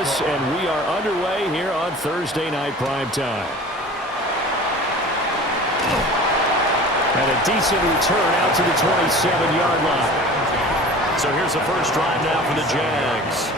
Louis, and we are underway here on Thursday Night Primetime. And a decent return out to the 27-yard line. So here's the first drive now for the Jags.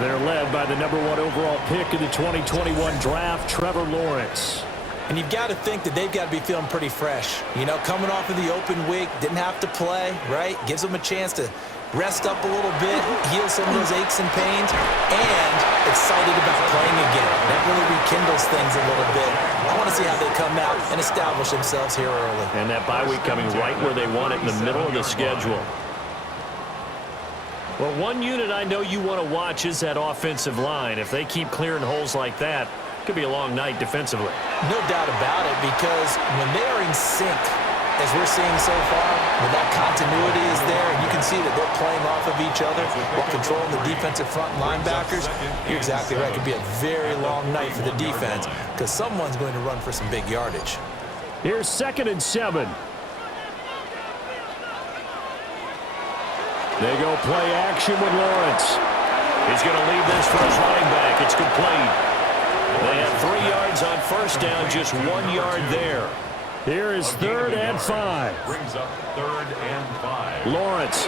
They're led by the #1 overall pick in the 2021 draft, Trevor Lawrence. And you've got to think that they've got to be feeling pretty fresh. You know, coming off of the open week, didn't have to play, right? Gives them a chance to rest up a little bit, heal some of those aches and pains, and excited about playing again. That really rekindles things a little bit. I want to see how they come out and establish themselves here early. And that bye week coming right where they want it, in the middle of the schedule. Well, one unit I know you want to watch is that offensive line. If they keep clearing holes like that, it could be a long night defensively. No doubt about it, because when they are in sync, as we're seeing so far, when that continuity is there, and you can see that they're playing off of each other while controlling the defensive front linebackers, you're exactly right. It could be a very long night for the defense because someone's going to run for some big yardage. Here's 2nd and 7. They go play action with Lawrence. He's going to lead this for his running back. It's complete. They have 3 yards on first down, just 1 yard there. Here is 3rd and 5. Brings up 3rd and 5. Lawrence.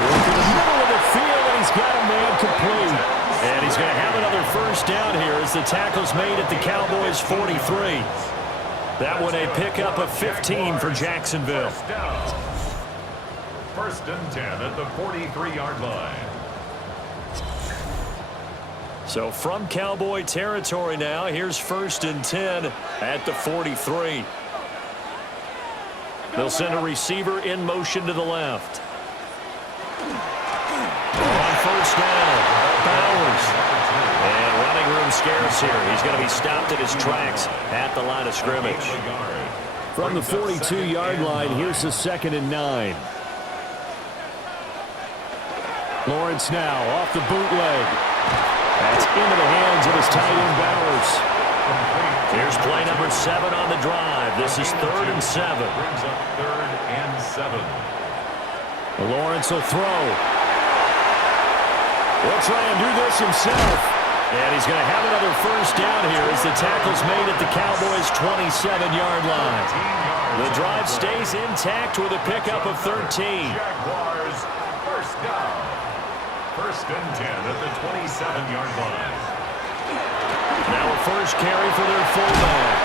Into the middle of the field, and he's got a man complete. And he's going to have another first down here as the tackle's made at the Cowboys' 43. That one a pickup of 15 for Jacksonville. First and 10 at the 43-yard line. So from Cowboy territory now, here's 1st and 10 at the 43. They'll send a receiver in motion to the left. On first down, Bowers. And running room scarce here. He's going to be stopped at his tracks at the line of scrimmage. From the 42-yard line, here's the 2nd and 9. Lawrence now off the bootleg. That's into the hands of his tight end, Bowers. Here's play number 7 on the drive. This is 3rd and 7. Brings up 3rd and 7. Lawrence will throw. He'll try and do this himself. And he's going to have another first down here as the tackle's made at the Cowboys' 27-yard line. The drive stays intact with a pickup of 13. Jaguars, first down. 1st and 10 at the 27-yard line. Now a first carry for their fullback.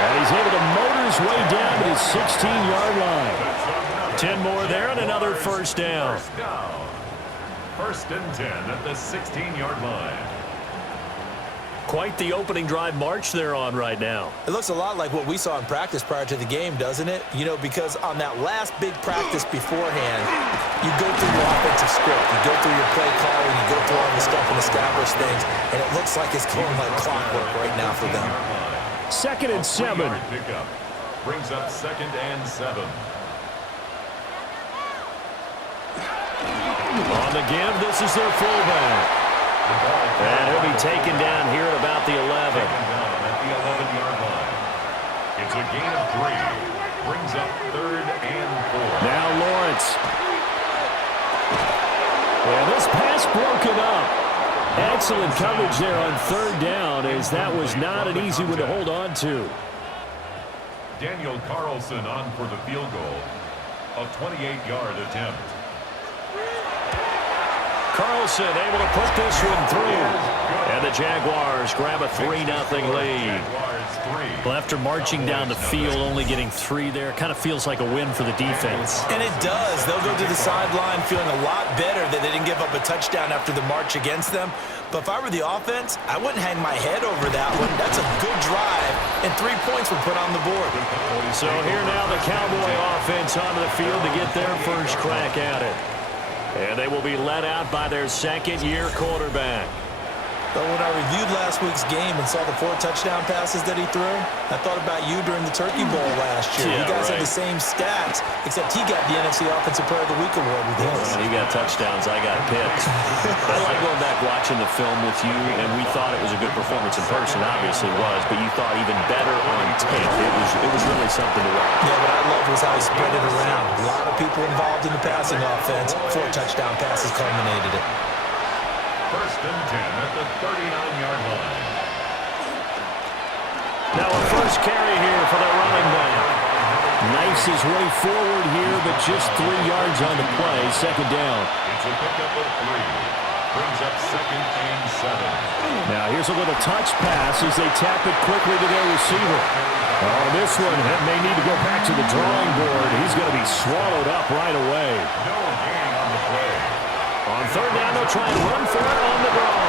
And he's able to motor his way down to the 16-yard line. 10 more there and another first down. 1st and 10 at the 16-yard line. Quite the opening drive march they're on right now. It looks a lot like what we saw in practice prior to the game, doesn't it? You know, because on that last big practice beforehand, you go through your offensive script, you go through your play calling, you go through all the stuff and establish things, and it looks like it's going like clockwork right now for them. 2nd and 7. Pickup brings up 2nd and 7. On the give, this is their fullback. And he'll be taken down here at about the 11. At the 11-yard line. It's a gain of 3. Brings up 3rd and 4. Now Lawrence. And this pass broken up. Excellent coverage there on 3rd down, as that was not an easy one to hold on to. Daniel Carlson on for the field goal. A 28-yard attempt. Carlson able to put this one through. And the Jaguars grab a 3-0 lead. Well, after marching down the field, only getting 3 there, kind of feels like a win for the defense. And it does. They'll go to the sideline feeling a lot better that they didn't give up a touchdown after the march against them. But if I were the offense, I wouldn't hang my head over that one. That's a good drive, and 3 points were put on the board. So here now the Cowboy offense onto the field to get their first crack at it. And they will be led out by their 2nd-year quarterback. But when I reviewed last week's game and saw the 4 touchdown passes that he threw, I thought about you during the Turkey Bowl last year. Yeah, you guys right. had the same stats, except he got the NFC Offensive Player of the Week award with his. He got touchdowns, I got picks. I like going back watching the film with you, and we thought it was a good performance in person. Obviously it was, but you thought even better on tape. It was really something to watch. Yeah, what I loved was how he spread it around. A lot of people involved in the passing offense. 4 touchdown passes culminated it. first carry here for the running back. Knifes his way forward here, but just 3 yards on the play. Second down. It's a pickup of 3. Brings up 2nd and 7. Now here's a little touch pass as they tap it quickly to their receiver. Oh, this one may need to go back to the drawing board. He's going to be swallowed up right away. No gain on the play. On third down, they'll try and run for it on the draw.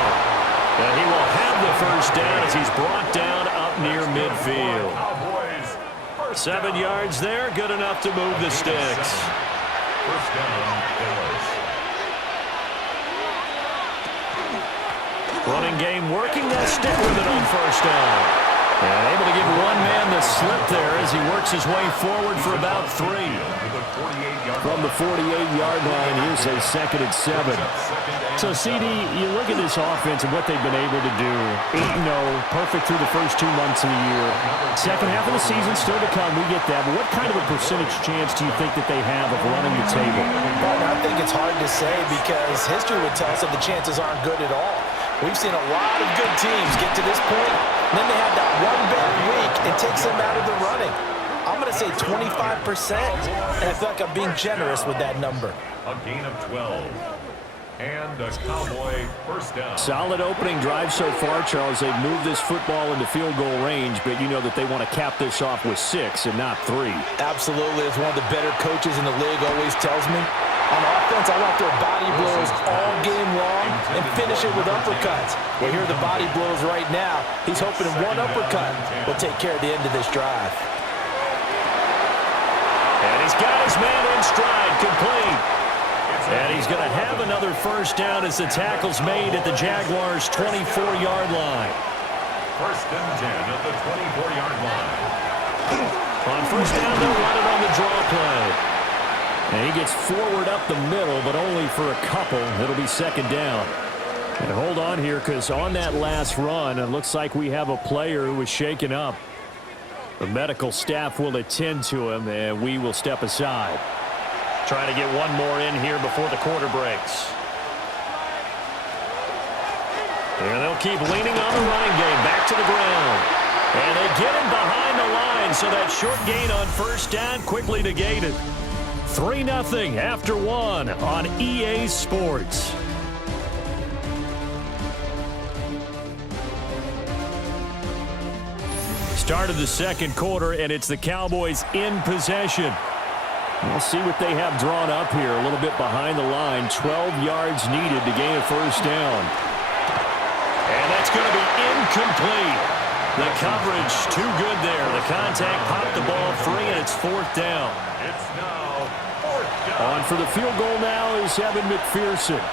And he will have the first down as he's brought down up near midfield. Cowboys. 7 yards there, good enough to move the sticks. First down, Dallas. Running game working, they'll stick with it on first down. And able to give one man the slip there as he works his way forward for about 3. From the 48-yard line, here's a 2nd and 7. So, CD, you look at this offense and what they've been able to do. 8-0, perfect through the first 2 months of the year. Second half of the season still to come, we get that. But what kind of a percentage chance do you think that they have of running the table? Well, I think it's hard to say because history would tell us that the chances aren't good at all. We've seen a lot of good teams get to this point, and then they have that one bad week. It takes them out of the running. I'm going to say 25%, and I feel like I'm being generous with that number. A gain of 12. And a Cowboy first down. Solid opening drive so far, Charles. They've moved this football into field goal range, but you know that they want to cap this off with 6 and not 3. Absolutely. As one of the better coaches in the league always tells me, on offense, I like their body blows all game long and finish it with uppercuts. Well, here are the body blows right now. He's hoping one uppercut will take care of the end of this drive. And he's got his man in stride, complete. And he's going to have another first down as the tackle's made at the Jaguars' 24-yard line. First and 10 at the 24-yard line. On first down, they'll run it on the draw play. And he gets forward up the middle, but only for a couple. It'll be second down. And hold on here, because on that last run, it looks like we have a player who was shaken up. The medical staff will attend to him, and we will step aside. Trying to get one more in here before the quarter breaks. And they'll keep leaning on the running game. Back to the ground. And they get him behind the line, so that short gain on first down quickly negated. 3-0 after 1 on EA Sports. Start of the second quarter, and it's the Cowboys in possession. We'll see what they have drawn up here. A little bit behind the line. 12 yards needed to gain a first down. And that's going to be incomplete. The coverage too good there. The contact popped the ball free, and it's 4th down. It's now 4th down. On for the field goal now is Evan McPherson.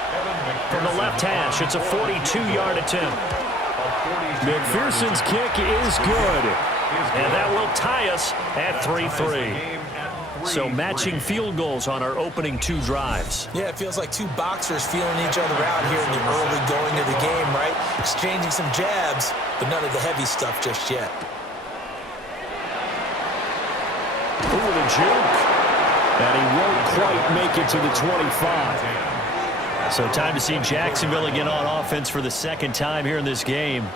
From the left hash, it's a 42-yard attempt. McPherson's kick is good. And that will tie us at 3-3. So matching field goals on our opening 2 drives. Yeah, it feels like 2 boxers feeling each other out here in the early going of the game, right? Exchanging some jabs, but none of the heavy stuff just yet. Ooh, the juke. And he won't quite make it to the 25. So time to see Jacksonville again on offense for the second time here in this game.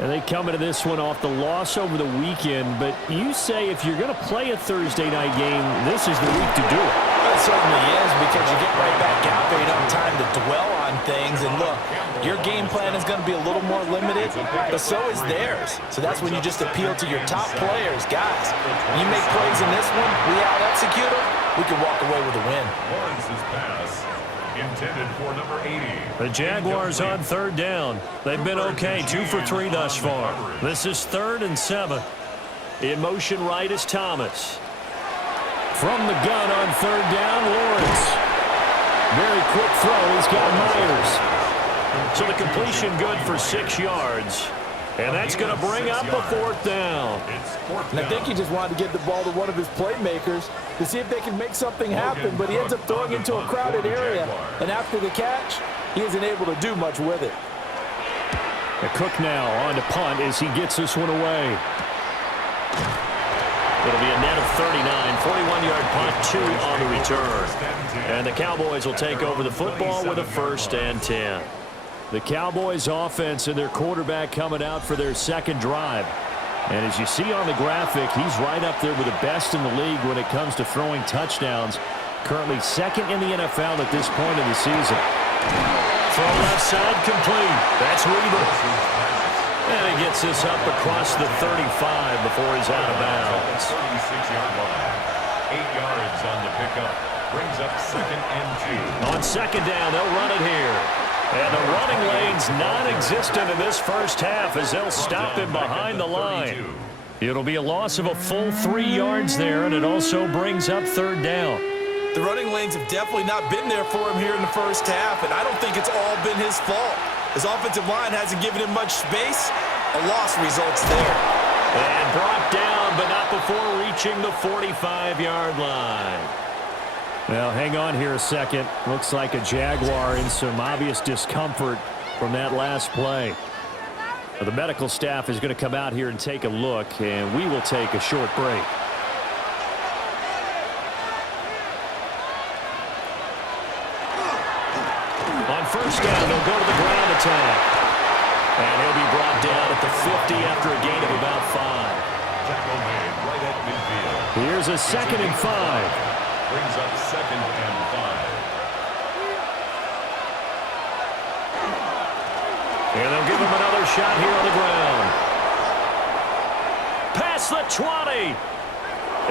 And they come into this one off the loss over the weekend. But you say if you're going to play a Thursday night game, this is the week to do it. It certainly is, because you get right back out there. You don't have time to dwell on things. And look, your game plan is going to be a little more limited, but so is theirs. So that's when you just appeal to your top players. Guys, when you make plays in this one, we out-execute them, we can walk away with a win. Lawrence's pass intended for number 80. The Jaguars on third down. They've been okay, 2 for 3 thus far. This is 3rd and 7. In motion right is Thomas. From the gun on third down, Lawrence. Very quick throw. He's got Myers. So the completion good for 6 yards. And that's going to bring up a 4th down. And I think he just wanted to get the ball to one of his playmakers to see if they can make something happen, but he ends up throwing into a crowded area. And after the catch, he isn't able to do much with it. The Cook now on to punt as he gets this one away. It'll be a net of 39, 41-yard punt, 2 on the return. And the Cowboys will take over the football with a 1st and 10. The Cowboys offense and their quarterback coming out for their second drive. And as you see on the graphic, he's right up there with the best in the league when it comes to throwing touchdowns. Currently second in the NFL at this point in the season. Throw left side complete. That's Weaver. And he gets this up across the 35 before he's out of bounds. 36-yard line. 8 yards on the pickup. Brings up 2nd and 2. On second down, they'll run it here. And the running lane's non-existent in this first half as they'll stop him behind the line. It'll be a loss of a full 3 yards there, and it also brings up third down. The running lanes have definitely not been there for him here in the first half, and I don't think it's all been his fault. His offensive line hasn't given him much space. A loss results there. And brought down, but not before reaching the 45-yard line. Well, hang on here a second. Looks like a Jaguar in some obvious discomfort from that last play. Well, the medical staff is going to come out here and take a look, and we will take a short break. On first down, they'll go to the ground attack. And he'll be brought down at the 50 after a gain of about 5. Tackle made right at midfield. Here's a 2nd and 5. Brings up 2nd and 5. And they'll give him another shot here on the ground. Past the 20.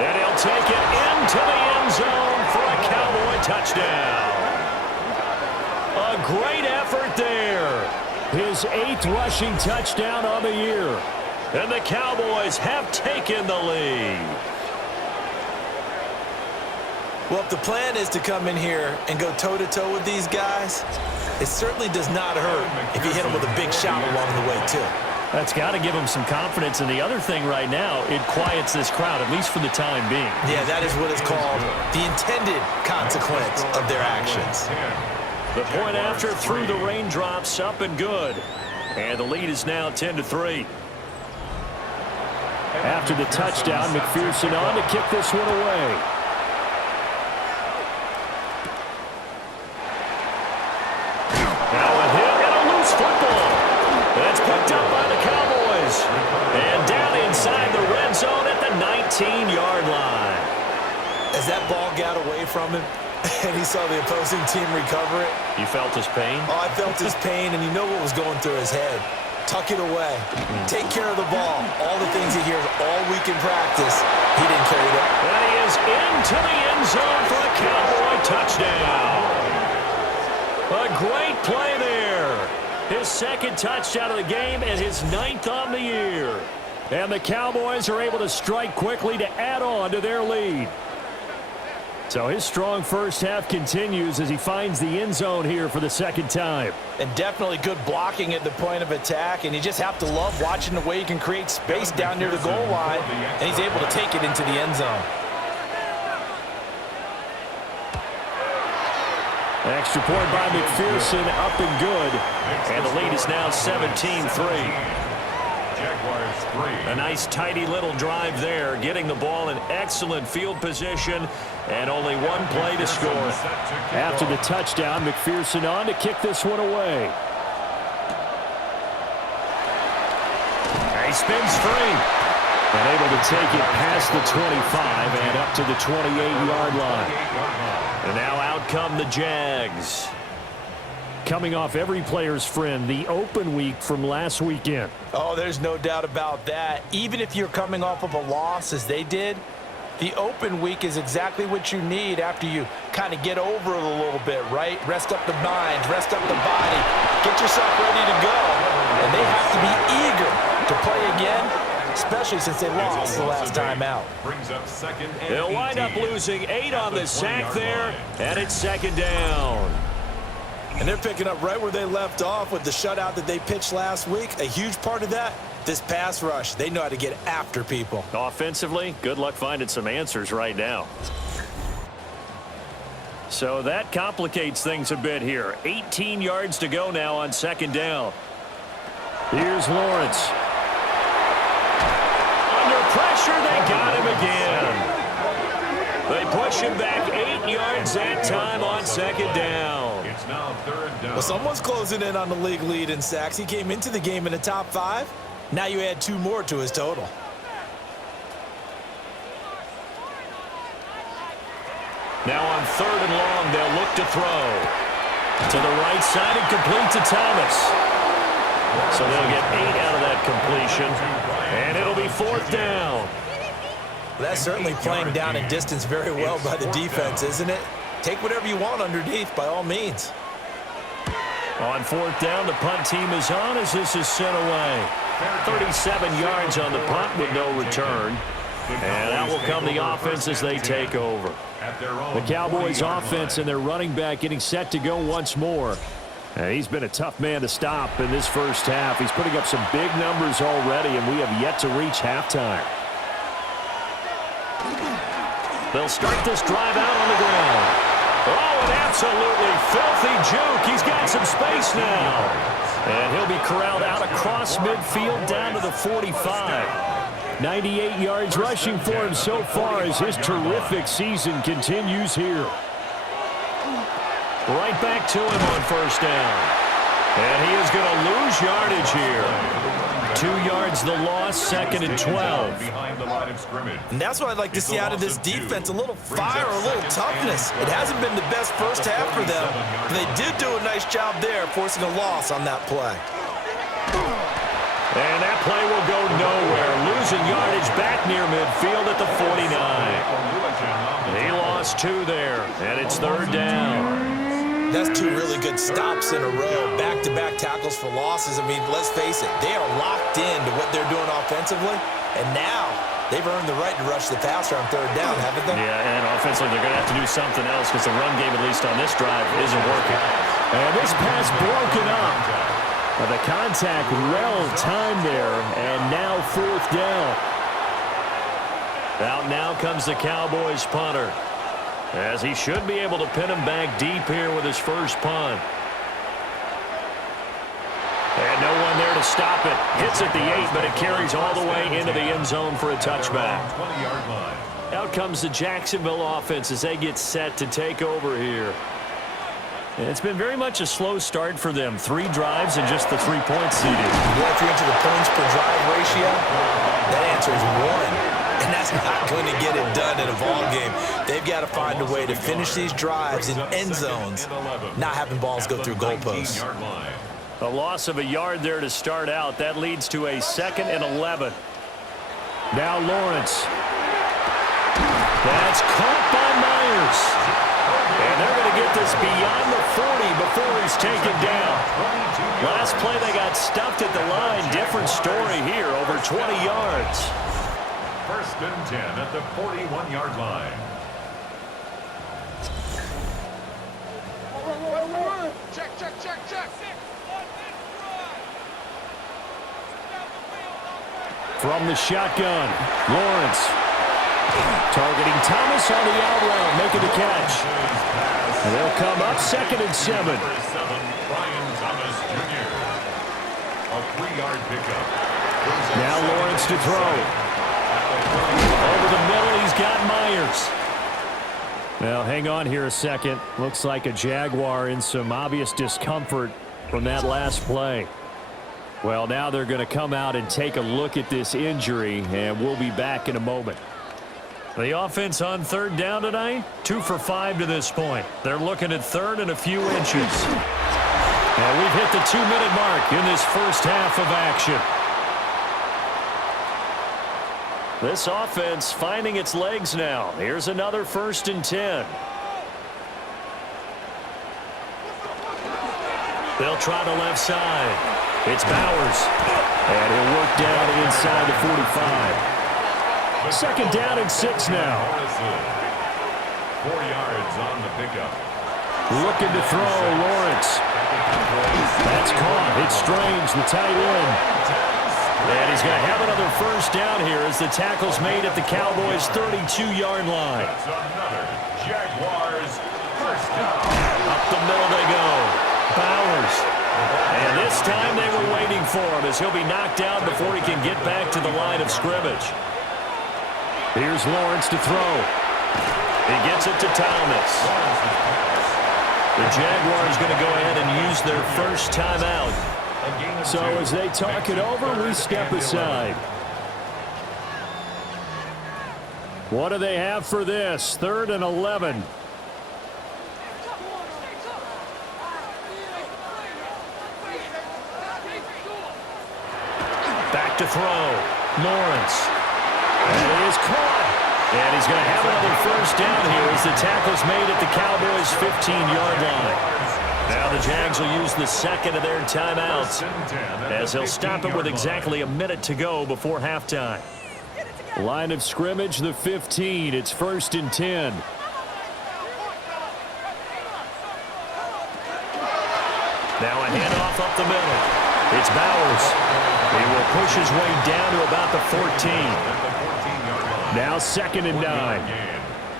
And he'll take it into the end zone for a Cowboy touchdown. A great effort there. His 8th rushing touchdown on the year. And the Cowboys have taken the lead. Well, if the plan is to come in here and go toe-to-toe with these guys, it certainly does not hurt if you hit them with a big shot along the way, too. That's got to give him some confidence. And the other thing right now, it quiets this crowd, at least for the time being. Yeah, that is what is called the intended consequence of their actions. The point after through the raindrops, up and good. And the lead is now 10-3. After the touchdown, McPherson on to kick this one away. Now a hit and a loose football. That's picked up by the Cowboys. And down inside the red zone at the 19-yard line. As that ball got away from him, and he saw the opposing team recover it. You felt his pain? Oh, I felt his pain, and you know what was going through his head. Tuck it away. Take care of the ball. All the things he hears all week in practice, he didn't carry it up. And he is into the end zone for a Cowboy touchdown. A great play there. His 2nd touchdown of the game and his 9th on the year. And the Cowboys are able to strike quickly to add on to their lead. So his strong first half continues as he finds the end zone here for the 2nd time. And definitely good blocking at the point of attack, and you just have to love watching the way he can create space down near the goal line, and he's able to take it into the end zone. Extra point by McPherson, up and good. And the lead is now 17-3. Jaguars 3. A nice tidy little drive there, getting the ball in excellent field position, and only one play to score. After the touchdown, McPherson on to kick this one away. He spins free. And able to take it past the 25 and up to the 28-yard line. And now out come the Jags. Coming off every player's friend, the open week from last weekend. Oh, there's no doubt about that. Even if you're coming off of a loss as they did, the open week is exactly what you need after you kind of get over it a little bit, right? Rest up the mind, rest up the body, get yourself ready to go. And they have to be eager to play again, especially since they lost the last time out. Brings up 2nd and 18. They'll wind up losing 8 on the sack there, and it's 2nd down. And they're picking up right where they left off with the shutout that they pitched last week. A huge part of that, this pass rush. They know how to get after people. Offensively, good luck finding some answers right now. So that complicates things a bit here. 18 yards to go now on 2nd down. Here's Lawrence. Under pressure, they got him again. They push him back 8 yards that time on 2nd down. It's now 3rd down. Well, someone's closing in on the league lead in sacks. He came into the game in the top 5. Now you add 2 more to his total. Now on 3rd and long, they'll look to throw. To the right side and complete to Thomas. So they'll get 8 out of that completion. And it'll be 4th down. That's certainly playing down and distance very well by the defense, isn't it? Take whatever you want underneath, by all means. On 4th down, the punt team is on as this is sent away. 37 yards on the punt with no return. And out will come the offense as they take over. The Cowboys offense and their running back getting set to go once more. And he's been a tough man to stop in this first half. He's putting up some big numbers already, and we have yet to reach halftime. They'll start this drive out on the ground. Oh, an absolutely filthy juke. He's got some space now. And he'll be corralled out across midfield down to the 45. 98 yards rushing for him so far as his terrific season continues here. Right back to him on 1st down. And he is going to lose yardage here. 2 yards the loss, 2nd and 12. And that's what I'd like to see out of this defense, a little fire, a little toughness. It hasn't been the best first half for them, but they did do a nice job there, forcing a loss on that play. And that play will go nowhere, losing yardage back near midfield at the 49. He lost 2 there, and it's 3rd down. That's 2 really good stops in a row, back-to-back tackles for losses. I mean, let's face it, they are locked into what they're doing offensively, and now they've earned the right to rush the passer on 3rd down, haven't they? Yeah, and offensively they're going to have to do something else because the run game, at least on this drive, isn't working. And this pass broken up. The contact well timed there, and now 4th down. Out now comes the Cowboys punter, as he should be able to pin him back deep here with his first punt. And no one there to stop it. Hits at the 8, but it carries all the way into the end zone for a touchback. Out comes the Jacksonville offense as they get set to take over here. And it's been very much a slow start for them. 3 drives and just the 3 points seeded. Yeah, if you're into the points per drive ratio, that answer is 1. And that's not going to get it done in a ball game. They've got to find a way to finish these drives in end zones, not having balls go through goalposts. A loss of a yard there to start out. That leads to a 2nd and 11. Now Lawrence. That's caught by Myers. And they're going to get this beyond the 40 before he's taken down. Last play they got stuffed at the line. Different story here, over 20 yards. 1st and 10 at the 41-yard line. Check. From the shotgun, Lawrence. Targeting Thomas on the out route, making the catch. And they'll come up 2nd and 7. Brian Thomas Jr. A 3-yard pickup. Now Lawrence to throw. Over the middle, he's got Myers. Well, hang on here a second. Looks like a Jaguar in some obvious discomfort from that last play. Well, now they're going to come out and take a look at this injury, and we'll be back in a moment. The offense on 3rd down tonight, 2 for 5 to this point. They're looking at 3rd and a few inches. And we've hit the 2-minute mark in this first half of action. This offense finding its legs now. Here's another 1st and 10. They'll try the left side. It's Bowers. And he'll work down inside the 45. 2nd down and 6 now. 4 yards on the pickup. Looking to throw, Lawrence. That's caught. It's Strange, the tight end. And he's going to have another 1st down here as the tackle's made at the Cowboys' 32-yard line. That's another Jaguars 1st down. Up the middle they go. Bowers. And this time they were waiting for him as he'll be knocked down before he can get back to the line of scrimmage. Here's Lawrence to throw. He gets it to Thomas. The Jaguars going to go ahead and use their first timeout. So as they talk it over, we step aside. What do they have for this? 3rd and 11. back to throw. Lawrence. And it is caught. And he's going to have another first down here as the tackle's made at the Cowboys' 15-yard line. Now the Jags will use the second of their timeouts as they'll stop it with exactly a minute to go before halftime. Line of scrimmage, the 15. It's 1st and 10. Now a handoff up the middle. It's Bowers. He will push his way down to about the 14. Now 2nd and 9.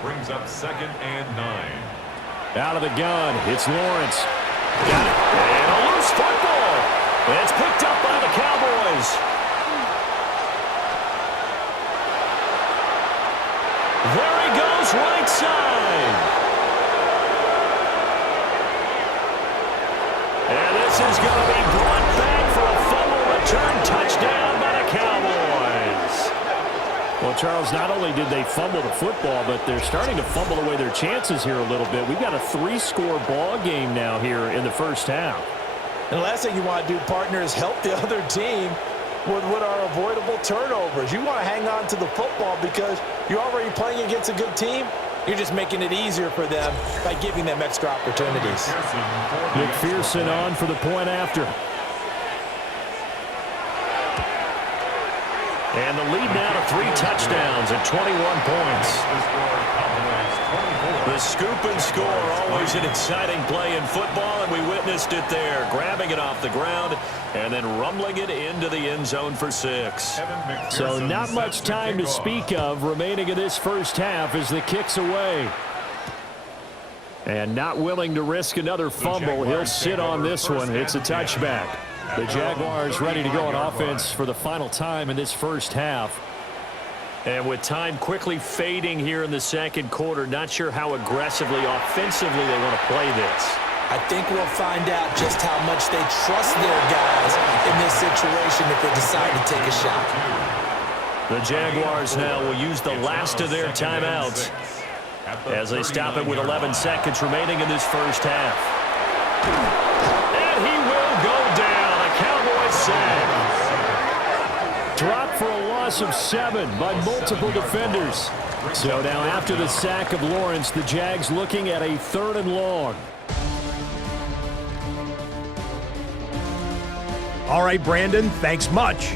Brings up 2nd and 9. Out of the gun, it's Lawrence. Got it. And a loose football. It's picked up by the Cowboys. There he goes, right side. And this is going to be brought back for a fumble return touchdown by the Cowboys. Well, Charles, not only did they fumble the football, but they're starting to fumble away their chances here a little bit. We've got a 3-score ball game now here in the first half. And the last thing you want to do, partner, is help the other team with what are avoidable turnovers. You want to hang on to the football because you're already playing against a good team. You're just making it easier for them by giving them extra opportunities. McPherson on for the point after. And the lead now to 3 touchdowns at 21 points. The scoop and score, always an exciting play in football, and we witnessed it there, grabbing it off the ground and then rumbling it into the end zone for 6. So not much time to speak of remaining in this first half as the kick's away. And not willing to risk another fumble. He'll sit on this one. It's a touchback. The Jaguars ready to go on offense for the final time in this first half. And with time quickly fading here in the second quarter, not sure how aggressively, offensively they want to play this. I think we'll find out just how much they trust their guys in this situation if they decide to take a shot. The Jaguars now will use the last of their timeouts as they stop it with 11 seconds remaining in this first half. And he will go down. A Cowboys sack. Dropped for a loss of 7 by multiple defenders. So now after the sack of Lawrence, the Jags looking at a 3rd and long. All right, Brandon, thanks much.